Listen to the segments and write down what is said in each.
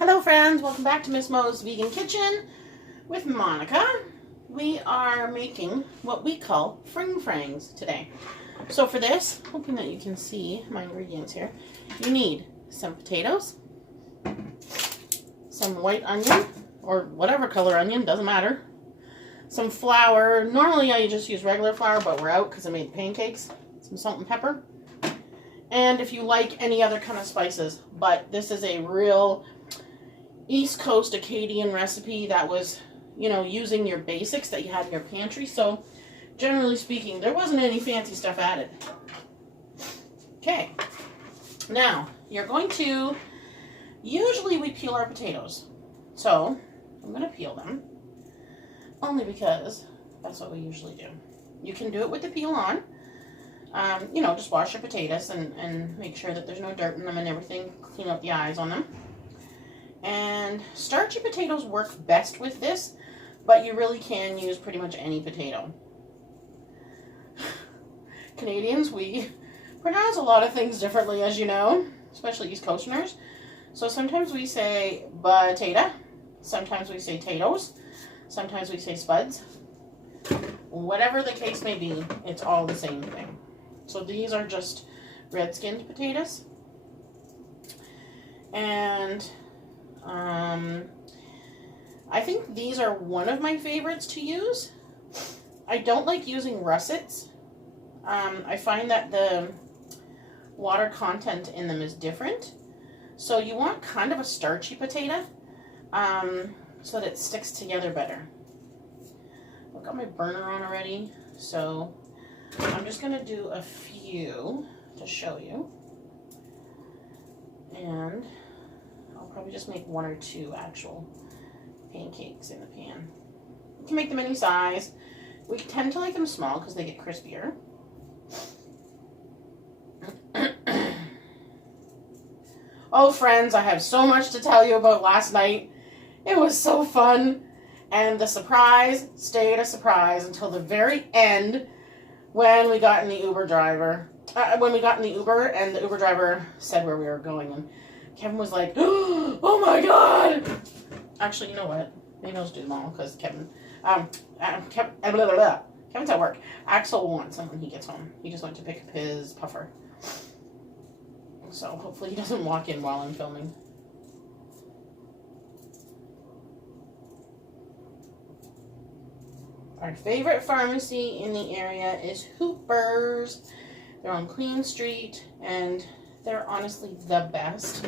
Hello friends, welcome back to Miss Mo's Vegan Kitchen with Monica. We are making what we call fringfrangs today. So for this, hoping that you can see my ingredients here, you need some potatoes, some white onion, or whatever color onion, doesn't matter, some flour. Normally I just use regular flour, but we're out because I made pancakes, some salt and pepper, and if you like any other kind of spices, but this is a real East Coast Acadian recipe that was, using your basics that you had in your pantry. So, generally speaking, there wasn't any fancy stuff added. Okay. Now, you're going to, usually we peel our potatoes. So, I'm going to peel them. Only because that's what we usually do. You can do it with the peel on. Just wash your potatoes and make sure that there's no dirt in them and everything. Clean out the eyes on them. And starchy potatoes work best with this, but you really can use pretty much any potato. Canadians, we pronounce a lot of things differently, as you know, especially East Coasterners. So sometimes we say potato, sometimes we say tatoes, sometimes we say spuds. Whatever the case may be, it's all the same thing. So these are just red-skinned potatoes. And I think these are one of my favorites to use. I don't like using russets. I find that the water content in them is different. So you want kind of a starchy potato so that it sticks together better. I've got my burner on already, so I'm just going to do a few to show you. And I'll probably just make one or two actual pancakes in the pan. You can make them any size. We tend to like them small because they get crispier. Oh, friends, I have so much to tell you about last night. It was so fun. And the surprise stayed a surprise until the very end when we got in the Uber driver. When we got in the Uber and the Uber driver said where we were going. And Kevin was like, oh my god! Actually, you know what? Maybe I'll just do them all because Kevin's at work. Axel wants them when he gets home. He just went to pick up his puffer. So hopefully he doesn't walk in while I'm filming. Our favorite pharmacy in the area is Hooper's. They're on Queen Street and they're honestly the best.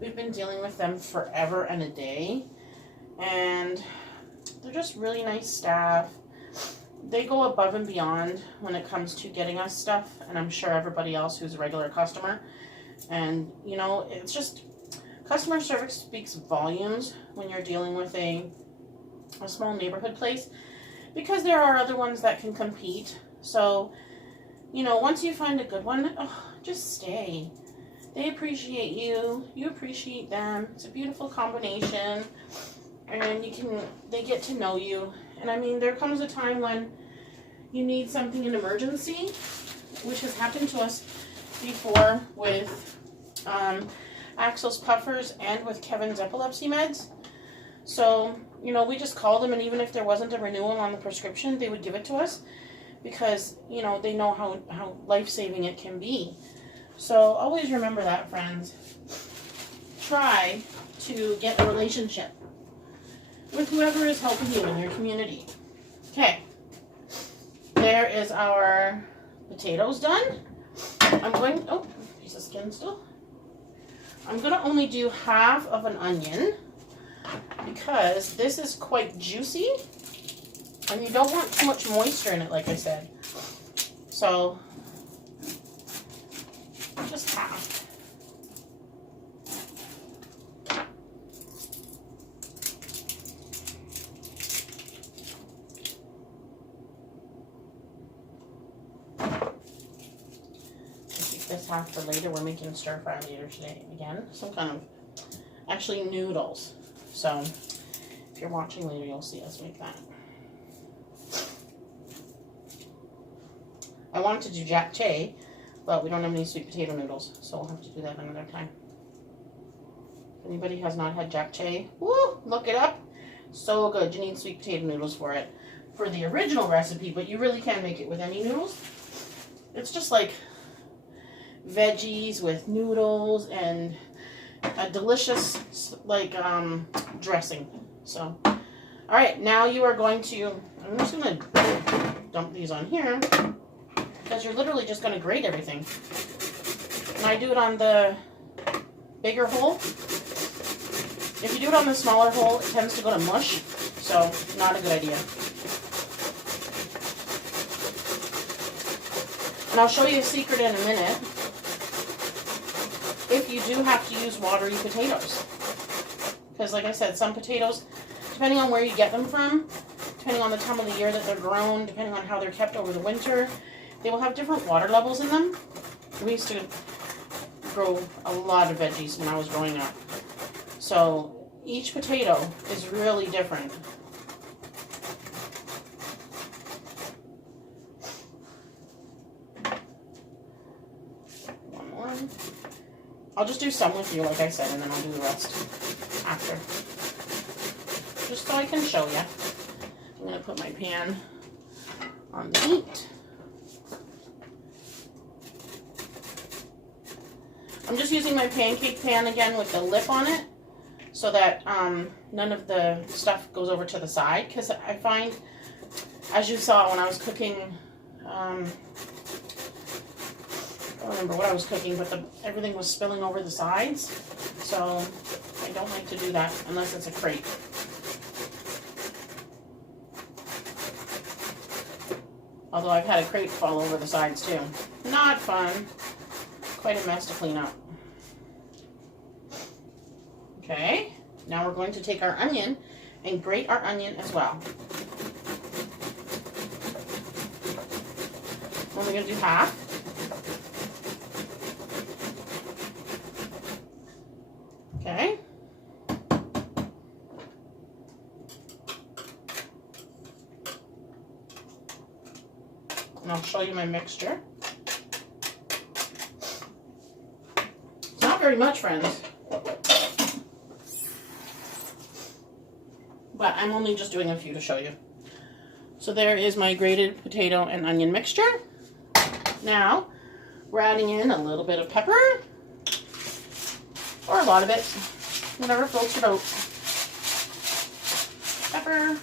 We've been dealing with them forever and a day. And they're just really nice staff. They go above and beyond when it comes to getting us stuff. And I'm sure everybody else who's a regular customer. And, it's just, customer service speaks volumes when you're dealing with a small neighborhood place. Because there are other ones that can compete. So, once you find a good one, just stay. They appreciate you. You appreciate them. It's a beautiful combination. And they get to know you. And I mean, there comes a time when you need something in emergency, which has happened to us before with Axel's puffers and with Kevin's epilepsy meds. So, we just called them, and even if there wasn't a renewal on the prescription, they would give it to us because, they know how life-saving it can be. So, always remember that, friends. Try to get a relationship with whoever is helping you in your community. Okay. There is our potatoes done. Piece of skin still. I'm going to only do half of an onion because this is quite juicy and you don't want too much moisture in it, like I said. So, just half. Keep this half for later. We're making stir fry later today again. Some kind of, actually noodles. So, if you're watching later, you'll see us make that. I wanted to do japchae, but we don't have any sweet potato noodles, so we'll have to do that another time. Anybody has not had japchae, woo, look it up. So good. You need sweet potato noodles for it. For the original recipe, but you really can make it with any noodles. It's just like veggies with noodles and a delicious like dressing. So, all right, now you are going to, I'm just going to dump these on here because you're literally just going to grate everything. And I do it on the bigger hole. If you do it on the smaller hole, it tends to go to mush, so not a good idea. And I'll show you a secret in a minute. If you do have to use watery potatoes. Because like I said, some potatoes, depending on where you get them from, depending on the time of the year that they're grown, depending on how they're kept over the winter, they will have different water levels in them. We used to grow a lot of veggies when I was growing up. So each potato is really different. I'll just do some with you, like I said, and then I'll do the rest after. Just so I can show you. I'm going to put my pan on the heat. I'm just using my pancake pan again with the lip on it so that none of the stuff goes over to the side. Because I find, as you saw when I was cooking, I don't remember what I was cooking, but everything was spilling over the sides. So I don't like to do that unless it's a crepe. Although I've had a crepe fall over the sides too. Not fun. Quite a mess to clean up. Okay, now we're going to take our onion and grate our onion as well. We're only going to do half. Okay. And I'll show you my mixture. It's not very much, friends. But I'm only just doing a few to show you. So there is my grated potato and onion mixture. Now, we're adding in a little bit of pepper. Or a lot of it, whatever floats your boat. Pepper.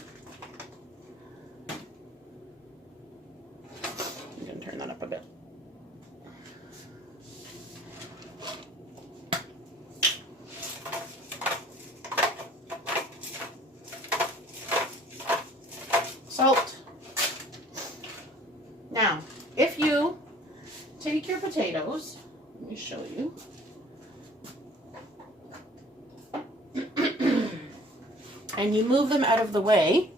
I'm going to turn that up a bit. Salt. Now, if you take your potatoes, let me show you. And you move them out of the way,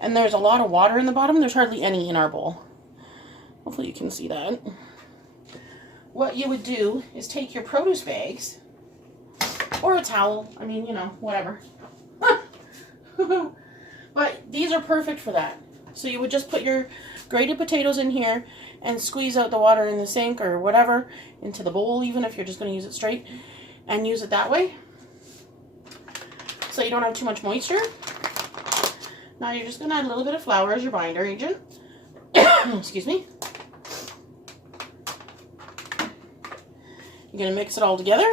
and there's a lot of water in the bottom. There's hardly any in our bowl. Hopefully you can see that. What you would do is take your produce bags, or a towel, I mean, you know, whatever. But these are perfect for that. So you would just put your grated potatoes in here and squeeze out the water in the sink or whatever into the bowl, even if you're just going to use it straight, and use it that way. So you don't have too much moisture. Now you're just going to add a little bit of flour as your binder agent. Excuse me. You're going to mix it all together.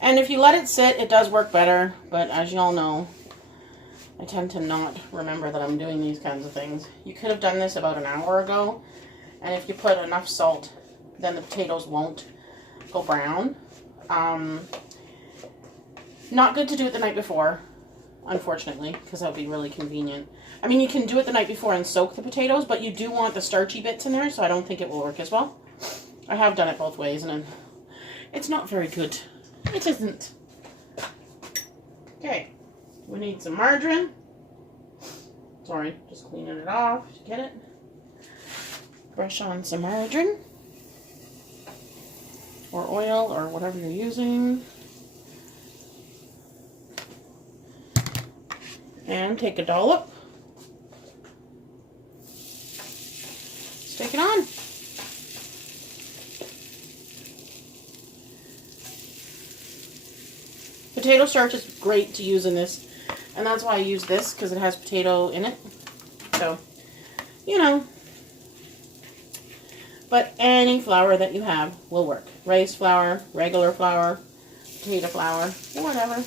And if you let it sit, it does work better. But as y'all know, I tend to not remember that I'm doing these kinds of things. You could have done this about an hour ago. And if you put enough salt, then the potatoes won't go brown. Not good to do it the night before, unfortunately, because that would be really convenient. I mean, you can do it the night before and soak the potatoes, but you do want the starchy bits in there, so I don't think it will work as well. I have done it both ways, and it's not very good. It isn't. Okay, we need some margarine. Sorry, just cleaning it off to get it. Brush on some margarine. Or oil, or whatever you're using. And take a dollop. Stick it on. Potato starch is great to use in this. And that's why I use this, because it has potato in it. So, you know. But any flour that you have will work. Rice flour, regular flour, potato flour, whatever.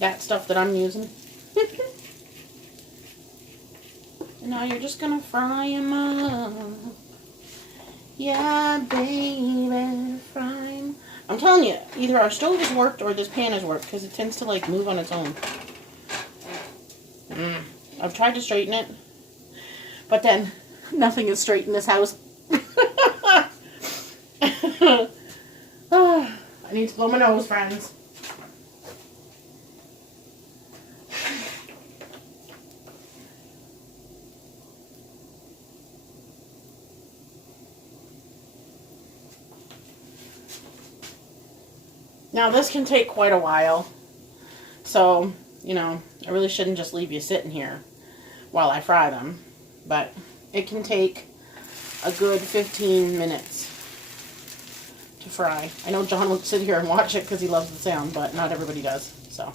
That stuff that I'm using. And now you're just going to fry them up. Yeah, baby, fry 'em. I'm telling you, either our stove has worked or this pan has worked, because it tends to, like, move on its own. I've tried to straighten it, but then nothing is straight in this house. I need to blow my nose, friends. Now, this can take quite a while, so, you know, I really shouldn't just leave you sitting here while I fry them, but it can take a good 15 minutes to fry. I know John would sit here and watch it because he loves the sound, but not everybody does, so.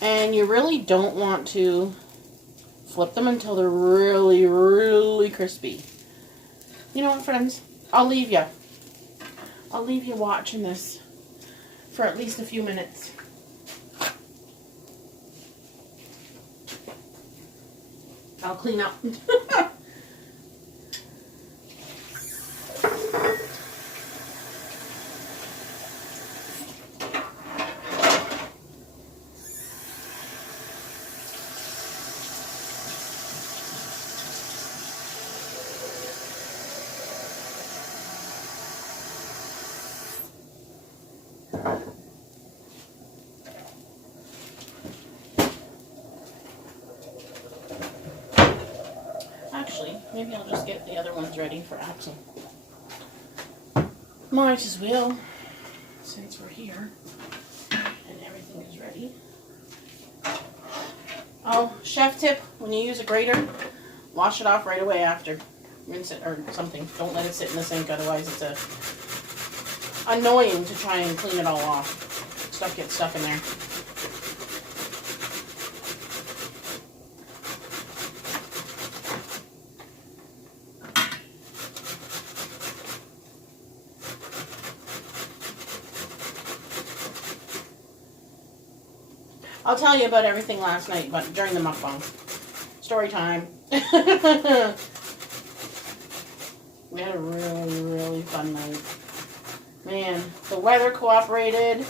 And you really don't want to flip them until they're really, really crispy. You know what, friends? I'll leave you. I'll leave you watching this for at least a few minutes. I'll clean up. Actually, maybe I'll just get the other ones ready for Axel. Might as well, since we're here and everything is ready. Oh, chef tip, when you use a grater, wash it off right away after. Rinse it or something. Don't let it sit in the sink, otherwise it's annoying to try and clean it all off. Stuff gets stuck in there. I'll tell you about everything last night, but during the mukbang. Story time. We had a really, really fun night. Man, the weather cooperated.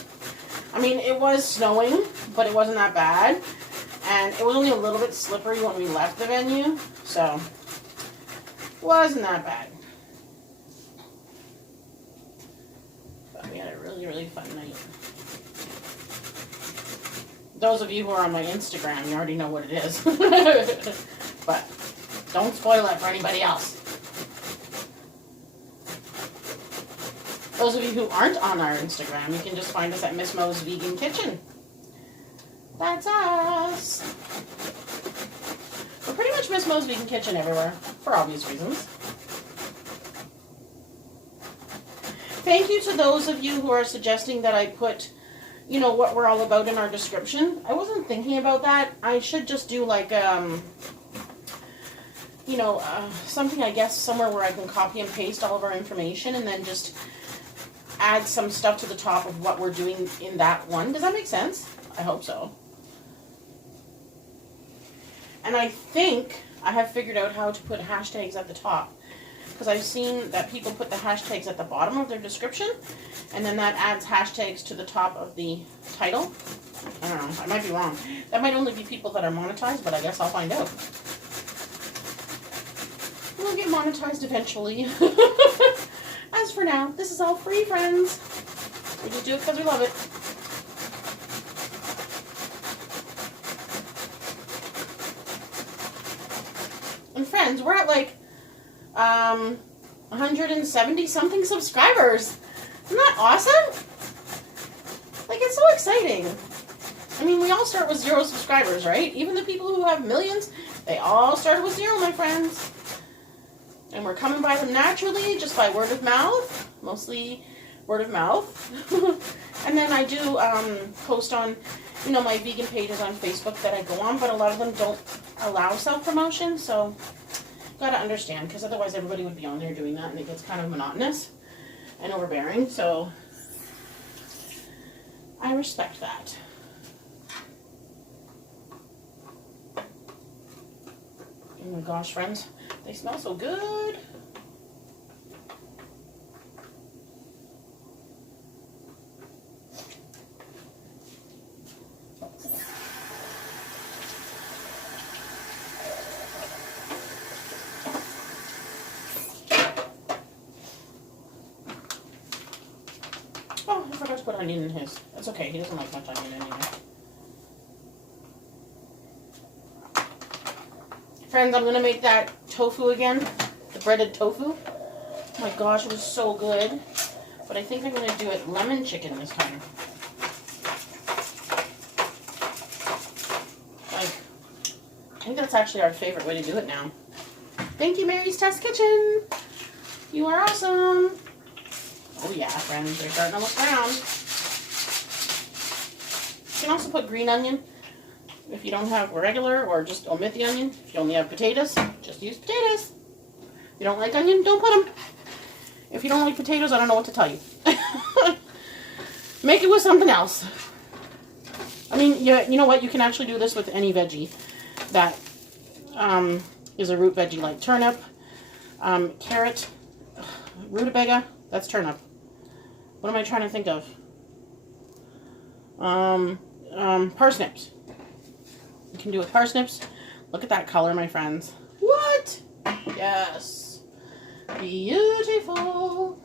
I mean, it was snowing, but it wasn't that bad. And it was only a little bit slippery when we left the venue, so wasn't that bad. But we had a really, really fun night. Those of you who are on my Instagram, you already know what it is. But don't spoil it for anybody else. Those of you who aren't on our Instagram, you can just find us at Miss Mo's Vegan Kitchen. That's us. We're pretty much Miss Mo's Vegan Kitchen everywhere, for obvious reasons. Thank you to those of you who are suggesting that I put, you know, what we're all about in our description. I wasn't thinking about that. I should just do like, you know, something, I guess, somewhere where I can copy and paste all of our information and then just add some stuff to the top of what we're doing in that one. Does that make sense? I hope so. And I think I have figured out how to put hashtags at the top. Because I've seen that people put the hashtags at the bottom of their description, and then that adds hashtags to the top of the title. I don't know. I might be wrong. That might only be people that are monetized, but I guess I'll find out. We'll get monetized eventually. As for now, this is all free, friends. We just do it because we love it. And friends, we're at like 170 something subscribers. Isn't that awesome? Like, it's so exciting. I mean, we all start with 0 subscribers, right? Even the people who have millions, they all started with 0, my friends. And we're coming by them naturally, just by word of mouth, mostly word of mouth. And then I do post on, you know, my vegan pages on Facebook that I go on, but a lot of them don't allow self-promotion, so gotta understand, because otherwise everybody would be on there doing that, and it gets kind of monotonous and overbearing, so I respect that. Oh my gosh, friends, they smell so good. Oh, I forgot to put onion in his. That's okay, he doesn't like much onion anyway. Friends, I'm going to make that tofu again, the breaded tofu. Oh my gosh, it was so good. But I think I'm going to do it lemon chicken this time. Like, I think that's actually our favorite way to do it now. Thank you, Mary's Test Kitchen. You are awesome. Oh yeah, friends, they're starting to look brown. You can also put green onion if you don't have regular, or just omit the onion. If you only have potatoes, just use potatoes. If you don't like onion, don't put them. If you don't like potatoes, I don't know what to tell you. Make it with something else. I mean, you know what? You can actually do this with any veggie that is a root veggie, like turnip, carrot, rutabaga. That's turnip. What am I trying to think of? Parsnips. You can do it with parsnips. Look at that color, my friends. What? Yes. Beautiful.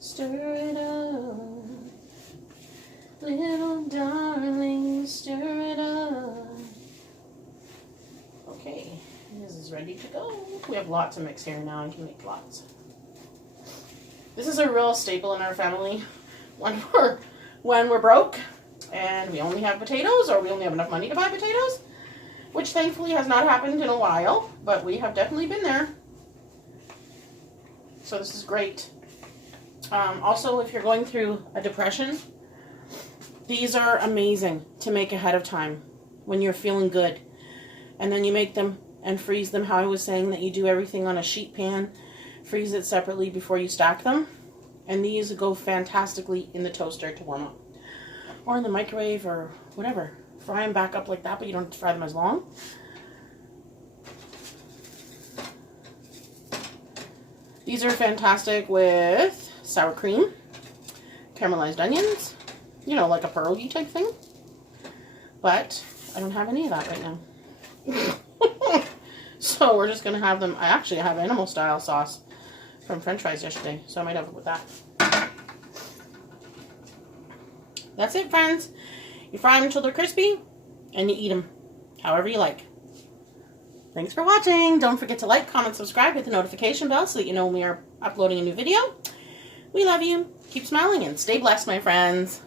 Stir it up. Little darling, stir it up. Okay, this is ready to go. We have lots of mix here now. I can make lots. This is a real staple in our family when we're broke and we only have potatoes, or we only have enough money to buy potatoes, which thankfully has not happened in a while, but we have definitely been there. So this is great. Also, if you're going through a depression, these are amazing to make ahead of time when you're feeling good. And then you make them and freeze them, how I was saying that you do everything on a sheet pan, freeze it separately before you stack them. And these go fantastically in the toaster to warm up. Or in the microwave or whatever. Fry them back up like that, but you don't have to fry them as long. These are fantastic with sour cream, caramelized onions, you know, like a pierogi type thing. But I don't have any of that right now. So we're just going to have them. I actually have animal style sauce from french fries yesterday, so I might have it with that. That's it, friends. You fry them until they're crispy, and you eat them however you like. Thanks for watching. Don't forget to like, comment, subscribe, hit the notification bell so that you know when we are uploading a new video. We love you. Keep smiling and stay blessed, my friends.